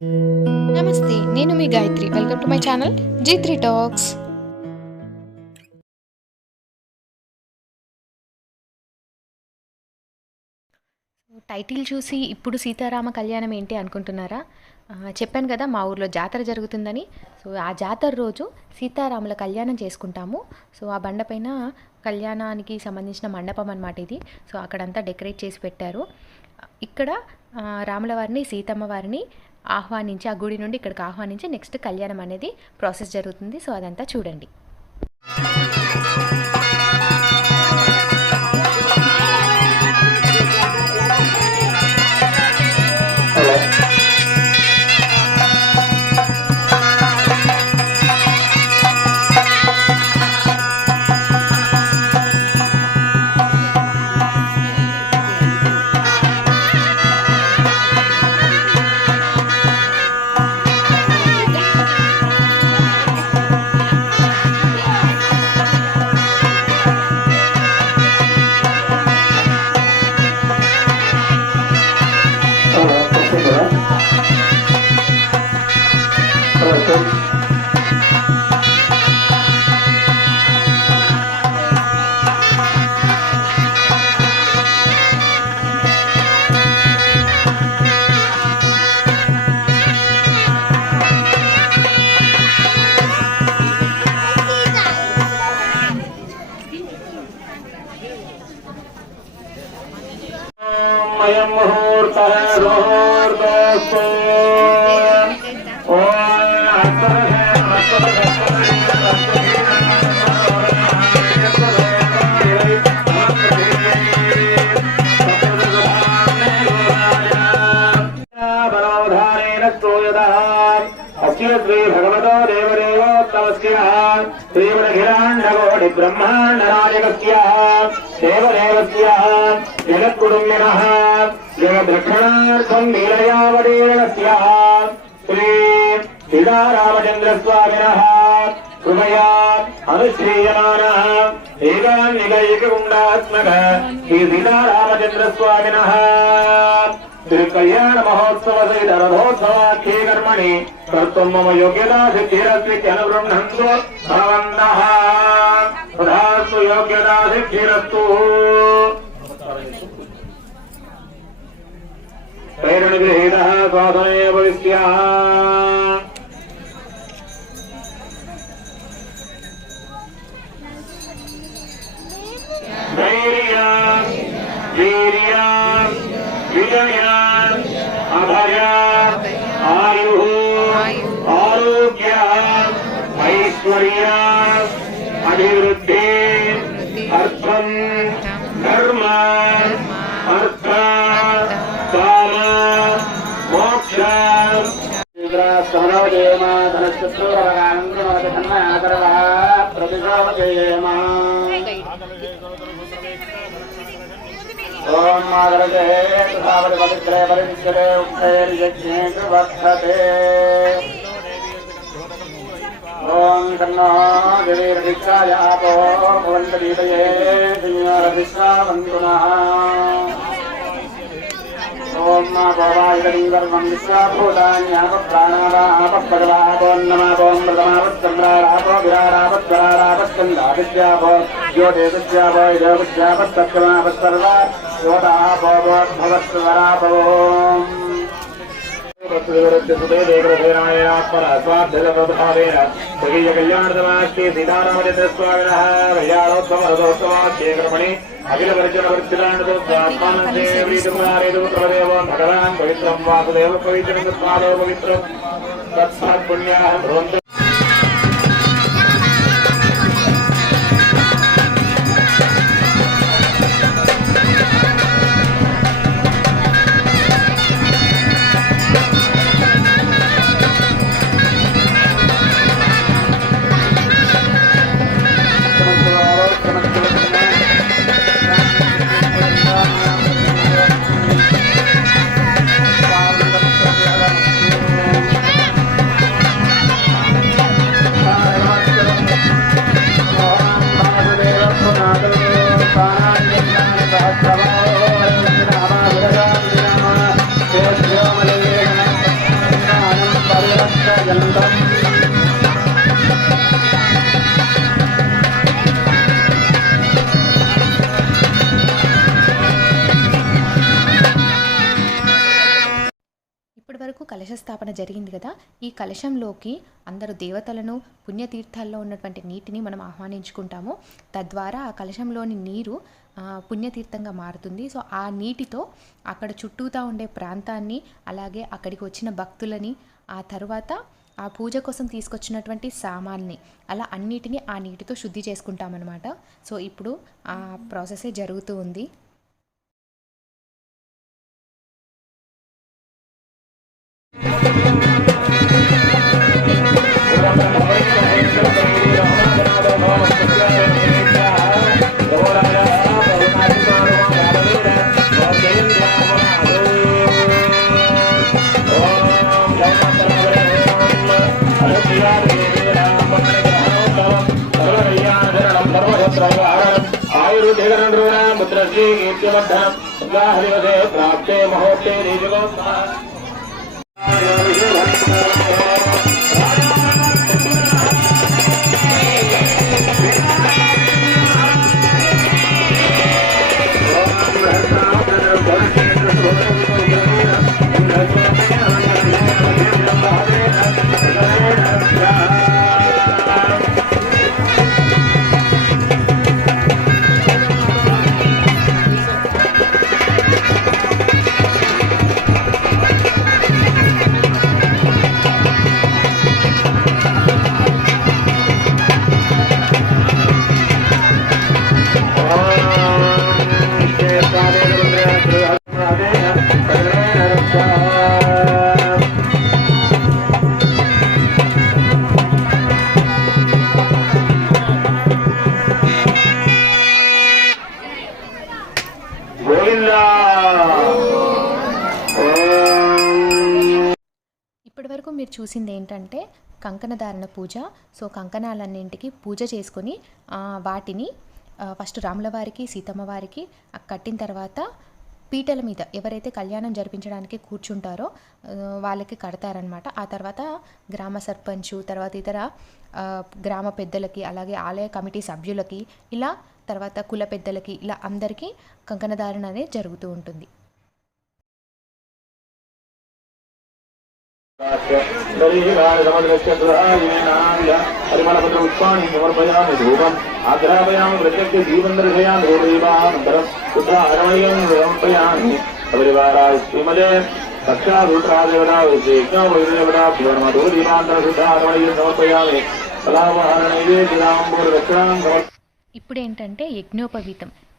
నమస్తే, నేను మీ Gayatri. Welcome to my channel G3 talks. Title చూసి ఇప్పుడు సీతారామ కళ్యాణం ఏంటి అనుకుంటున్నారా? చెప్పాను కదా మా ఊర్లో జాతర జరుగుతుందని. సో ఆ జాతర రోజు సీతారాముల కళ్యాణం చేసుకుంటాము. సో ఆ బండపైన కళ్యాణానికి సంబంధించిన మండపం అన్నమాట ఇది. సో అక్కడంతా డెకరేట్ చేసి పెట్టారు. ఇక్కడ రాముల వారిని, సీతమ్మ వారిని ఆహ్వానించి, ఆ గుడి నుండి ఇక్కడికి ఆహ్వానించి నెక్స్ట్ కళ్యాణం అనేది ప్రాసెస్ జరుగుతుంది. సో అదంతా చూడండి. अयं मुहूर्तः मुहूर्तोऽस्तु। श्री भगवतो देवदेवोत्तमस्य श्रीमदखिलाण्डकोटि ब्रह्माण्डनायकस्य देवदेवस्य जगत्कुटुम्बिनः जगद्रक्षणार्थं लीलयावदेवस्य श्री सीतारामचन्द्रस्वामिनः कृपया अनुश्रीयमानः एकान्निकैककुण्डात्मक श्री सीतारामचन्द्रस्वामिनः कल्याण महोत्सव सहित रथोत्सवाख्ये कर्मणि कर्तुं मम योग्यता सिद्धिरस्वित्यनुगृह्णन्तु भवन्तः। तथास्तु योग्यता सिद्धिरस्तु। प्रेरणगृहीतः स्वासने भविष्यः। धैर्य वीर्य विजय अभय आयु आरोग्य ऐश्वर्य अभिवृद्धि अर्थम धर्म अर्थ काम मोक्ष ओम मागरते तथावति पवित्रे परिविच्यते उक्तैर्यज्ञे वर्धते। ओम तन्नो देवीर्दिक्षाय आपो भवन्तु दीपये दिव्यारविश्वावन्तुनः। ओम मा भवायिकं सर्वं विश्वाभूतान्यापप्राणावापपगवापो नमापों प्रथमावत्सम्रारापो विरारापद्वरारापस्कन्दादित्यापो ज्योतिषित्यापो योगुत्यापत्तक्षमापत्सर्वा योदापो भवत्सवरापो सीतारामचन्द्रस्वामिनः कल्याणोत्सवरथोत्सवाख्ये कर्मणि अखिल भगवान् पवित्रं वासुदेव पवित्रं तत्पादो पवित्रं तत्सात् पुण्याः भवन्तु। ఇప్పటి వరకు కలశ స్థాపన జరిగింది కదా. ఈ కలశంలోకి అందరు దేవతలను, పుణ్యతీర్థాల్లో ఉన్నటువంటి నీటిని మనం ఆహ్వానించుకుంటాము. తద్వారా ఆ కలశంలోని నీరు పుణ్యతీర్థంగా మారుతుంది. సో ఆ నీటితో అక్కడ చుట్టూతా ఉండే ప్రాంతాన్ని, అలాగే అక్కడికి వచ్చిన భక్తులని, ఆ తర్వాత ఆ పూజ కోసం తీసుకొచ్చినటువంటి సామాన్ని, అలా అన్నిటినీ ఆ నీటితో శుద్ధి చేసుకుంటామన్నమాట. సో ఇప్పుడు ఆ ప్రాసెసే జరుగుతూ ఉంది. प्राप्ते महोत्ते ఇప్పటివరకు మీరు చూసింది ఏంటంటే కంకణధారణ పూజ. సో కంకణాలన్నింటికి పూజ చేసుకొని వాటిని ఫస్ట్ రాముల వారికి, సీతమ్మ వారికి కట్టిన తర్వాత పీటల మీద ఎవరైతే కళ్యాణం జరిపించడానికి కూర్చుంటారో వాళ్ళకి కడతారనమాట. ఆ తర్వాత గ్రామ సర్పంచు, తర్వాత ఇతర గ్రామ పెద్దలకి, అలాగే ఆలయ కమిటీ సభ్యులకి, ఇలా తర్వాత కుల పెద్దలకి, ఇలా అందరికీ కంకణధారణ అనేది జరుగుతూ ఉంటుంది. आग्रापयामि प्रत्यक्ष जीवन दर्शयामि रूपदेवानन्तरं पुत्रारणमयं समर्पयामि परिवाराय श्रीमदे साक्षात् देवता वैदेवता शिवनमधुदीपान्तरशुद्धारणमयं समर्पयामि कलावहरणैवेद्यदाम्बूरदक्षिणां ఇప్పుడు ఏంటంటే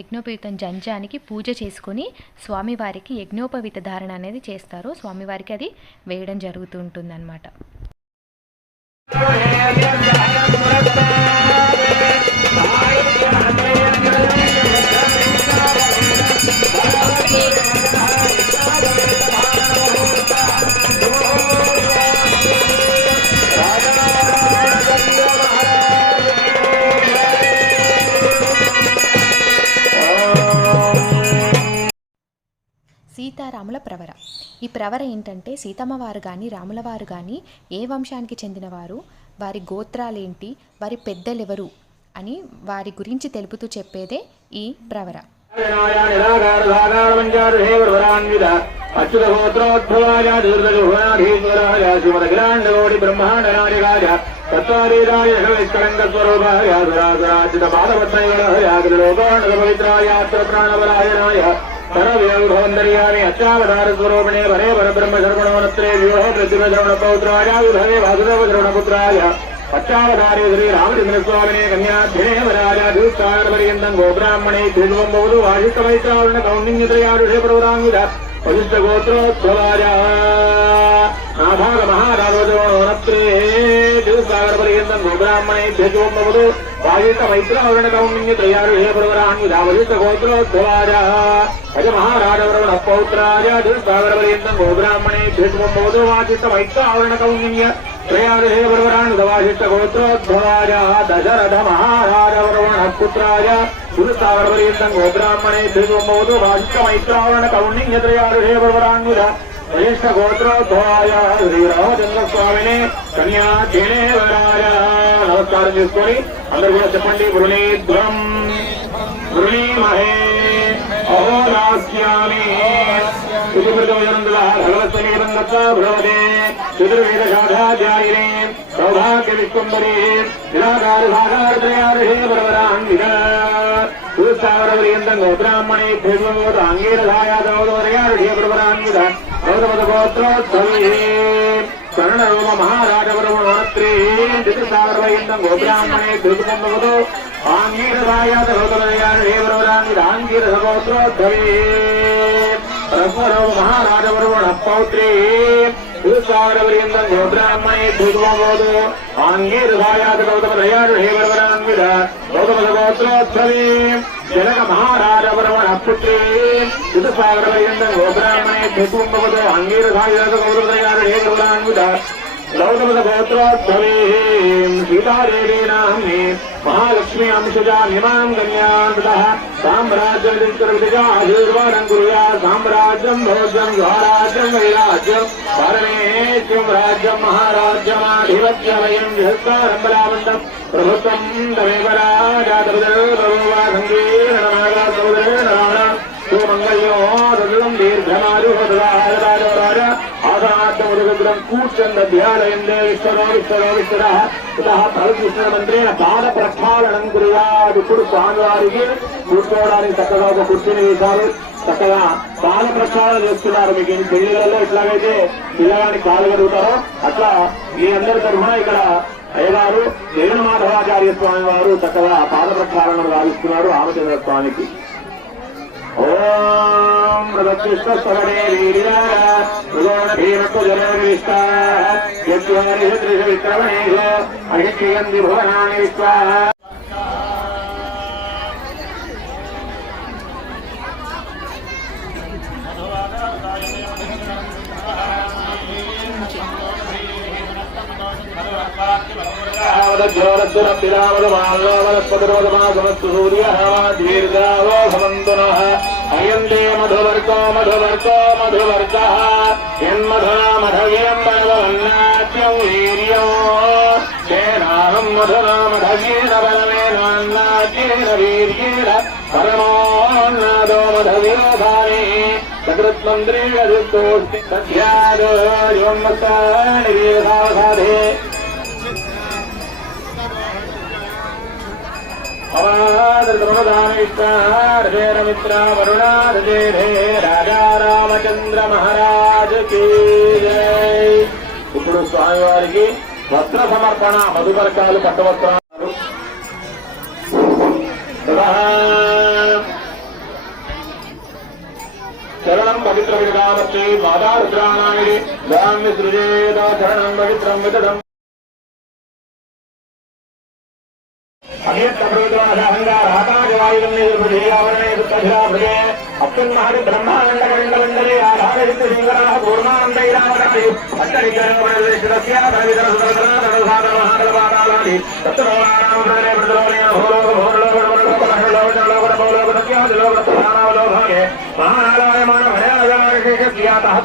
యజ్ఞోపవీతం జంజానికి పూజ చేసుకొని స్వామివారికి యజ్ఞోపవీత ధారణ అనేది చేస్తారు. స్వామివారికి అది వేయడం జరుగుతూ ఉంటుందన్నమాట. సీతారాముల ప్రవర. ఈ ప్రవర ఏంటంటే సీతమ్మవారు కానీ, రాములవారు కానీ ఏ వంశానికి చెందినవారు, వారి గోత్రాలేంటి, వారి పెద్దలెవరు అని వారి గురించి తెలుపుతూ చెప్పేదే ఈ ప్రవర. अच्चावतार स्वरूपिणे वरे परब्रह्म शर्मणोत्रे व्यूह प्रतिभ्रमण पौत्राय विभवे वासुदेव शरणपुत्राय अच्चावतारे श्री रामचंद्र स्वामिने कन्याध्यने वराजाधुस्तार पर्यन्तं गोब्राह्मणे ध्रुवं बहु वाजितमैत्रावर्ण कौण्डिन्यत्रयारुषे प्रवराङ्गित वशिष्ठ गोत्रोद्भवाय नाभाग महाराजोनत्रे धुस्तार पर्यन्तं गोब्राह्मणे ध्रुवं बहु वाजितमैत्रावर्ण कौण्डिन्यत्रयारुषे प्रवराङ्गित वशिष्ठ गोत्रोद्भवाय अज महाराजवरण पौत्राय धुस्तागरपर्यन्तं गोब्राह्मणे ध्रुवं बहु वाजितमैत्रावर्ण कौण्डिन्य त्रयारुषे प्रवराङ्गित गोत्रोद्भवाय दशरथ महाराजवरण पुत्राय धुस्तागरपर्यन्तं गोब्राह्मणे ध्रुवं बहु वाजितमैत्रावर्ण कौण्डिन्य त्रयारुषे प्रवराङ्गित ज्येष्ठ गोत्रोद्भवाय శ్రీరామచంద్ర స్వామిని కన్యా దినేవరాయ నమస్కారం చేసుకొని అందరూ కూడా చెప్పండి. వృణీధ్వం వృణీమహే అహోరాస్యామి భగవత్సంగీతం భగవతే చతుర్వేదశాఖాధ్యాయినే సౌభాగ్య విశ్వంబరే నిరాకార సాకారత్రయార్హే పరవరాన్విత స్థావరపర్యంతం గోబ్రాహ్మణే భేదవోత అంగీరధాయాదవదవరయార్హే పరవరాన్విత గౌతమగోత్రోద్భవే కర్ణరూప మహారాజవరమణోత్రే చతుర్సాగరపర్యంతం గోబ్రాహ్మణే ధృతుకంభవతో ఆంగీరధాయాద గౌతమరయార్హే పరవరాన్విత ఆంగీరసగోత్రోద్భవే పరస్పరూప మహారాజవరమణ పౌత్రే ృందం గోబ్రాహ్మణే భూతమోదు ఆంగీరధాయాత గౌతమరయార్హే పరవరాన్విత గౌతమగోత్రోద్భవే జనక మహారాజవరమణ పుత్రే ఋతుసాగరపర్యంతం గోబ్రాహ్మణే భూతమోదు ఆంగీరధాయాత గౌతమరయార్హే పరవరాన్విత గౌతమగోత్రోద్భవే సీతాదేవీ నామ్ని महालक्ष्मी अंशजा हिमां गण्यान्तः साम्राज्यं कुर्या साम्राज्यं भोज्यं स्वराज्यं वैराज्यं परमेश्वरं राज्यं महाराज्यमाधिपत्यमयं विहस्तारम्बरावन्तम् प्रभुत्वं तमेव राजातरुदरुदरुवासङ्गीर्णनागासौदरेण सुमङ्गल्यो तदुदं दीर्घमायुः तदाराज आसाद्यमुरुग्रं कूर्चन्दध्यालयन्दे विश्वरो विश्वरो विश्वरः ततः ప్రవృత్తిమంత్రేణ పాద ప్రక్షాళనం కుర్యాదు. ఇప్పుడు స్వామివారికి కూర్చోవడానికి చక్కగా ఒక కుర్చీని వేశారు. చక్కగా పాద ప్రక్షాళన చేస్తున్నారు. మీకు పెళ్లిళ్లలో ఎట్లాగైతే పిల్లగాని కాలు కడుగుతారో అట్లా మీ అందరి తరఫున ఇక్కడ అయ్యగారు వేణుమాధవాచార్య స్వామి వారు చక్కగా పాద ప్రక్షాళన గావిస్తున్నారు రామచంద్ర స్వామికి. ఓం ప్రదక్షిష్టే విక్రమణేషు అహిష్యంది భువనాని విశ్వా వనస్పతిరోధమాసమస్తు సూర్యః దీర్ఘావో భవంతునః అయంతే మధువర్కో మధువర్కో మధువర్కః యన్మధునా మధవ్యం బలవన్నాట్యం వీర్యం తేనాహం మధునా మధవ్యేన బలమేనాన్నాట్యేన వీర్యేణ పరమోన్నాదో మధవ్యోధానే సకృత్మంత్రేణ దుస్తోస్తి సత్యాదో యోన్మస్తాని వేదాసాధే మిత్ర వరుణాదే రాజా రామచంద్ర మహారాజ్ కీ జై. ఇప్పుడు స్వామివారికి వస్త్ర సమర్పణ మధుపరకాలు పట్టవస్త్రాలు చరణం పవిత్ర విధామచ్చి మాతా రుద్రాణాయి గామి సృజేద చరణం పవిత్రం విదం అత్యున్మహది బ్రహ్మాండమండలే ఆధారిత సింగరాహ పూర్ణాండైరావణి అట్టరికరవణి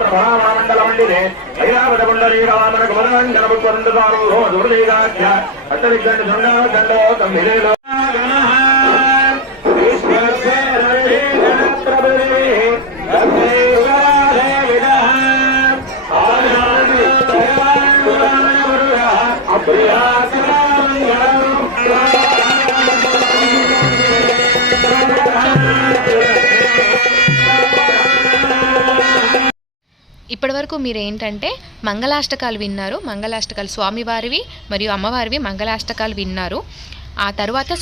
ప్రభామండలమండినే ఐరావతమండలీరామన కుమరండలముద్వందారో దుర్లీగాఖ్య అట్టరికండి దండో గంభీరేలో ఇప్పటి వరకు మీరు ఏంటంటే మంగళాష్టకాలు విన్నారు. మంగళాష్టకాలు స్వామివారివి మరియు అమ్మవారివి మంగళాష్టకాలు విన్నారు. ఆ తర్వాత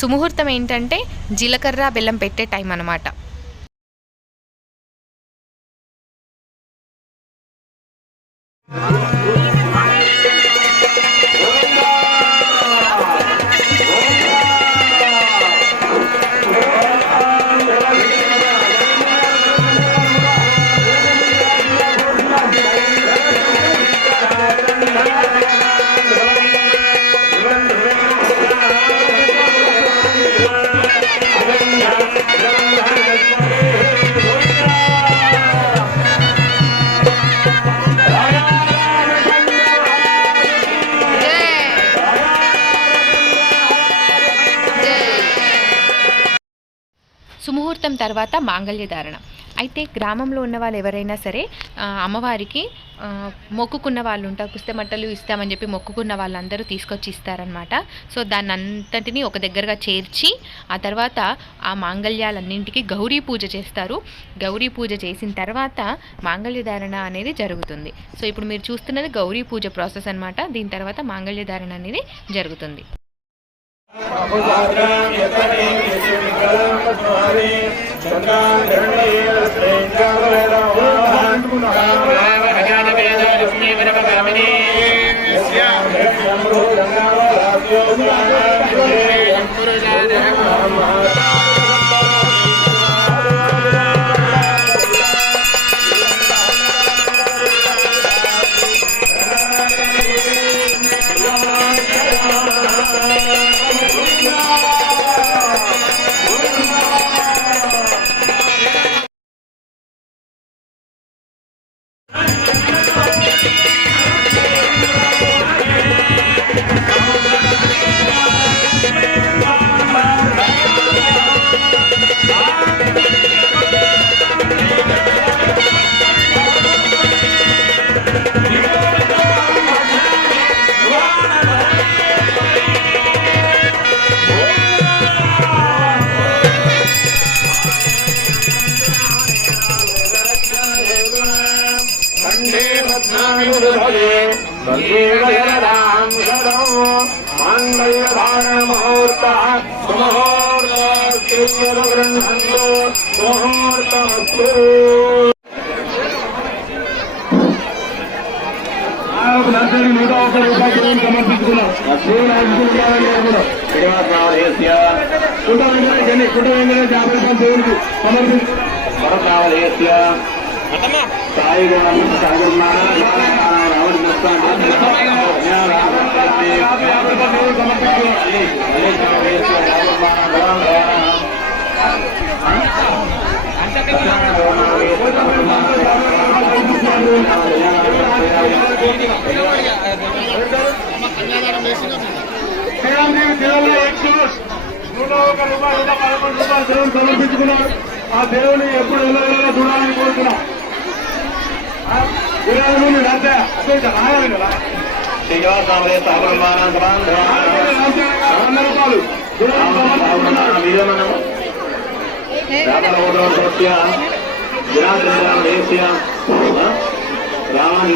సుముహూర్తం ఏంటంటే జీలకర్ర బెల్లం పెట్టే టైం అన్నమాట. ముహూర్తం తర్వాత మాంగళ్యధారణ. అయితే గ్రామంలో ఉన్న వాళ్ళు ఎవరైనా సరే అమ్మవారికి మొక్కుకున్న వాళ్ళు ఉంటారు, పుస్తమట్టలు ఇస్తామని చెప్పి మొక్కుకున్న వాళ్ళందరూ తీసుకొచ్చి ఇస్తారనమాట. సో దాన్ని అంతటిని ఒక దగ్గరగా చేర్చి ఆ తర్వాత ఆ మాంగళ్యాలన్నింటికి గౌరీ పూజ చేస్తారు. గౌరీ పూజ చేసిన తర్వాత మాంగళ్యధారణ అనేది జరుగుతుంది. సో ఇప్పుడు మీరు చూస్తున్నది గౌరీ పూజ ప్రాసెస్ అనమాట. దీని తర్వాత మాంగళ్యధారణ అనేది జరుగుతుంది. సమర్పించుకున్నాడు. ఆ దేవుని ఎప్పుడు ఎలా చూడాలని కోరుకున్నాం. రాయాలి కదా రామాన్ని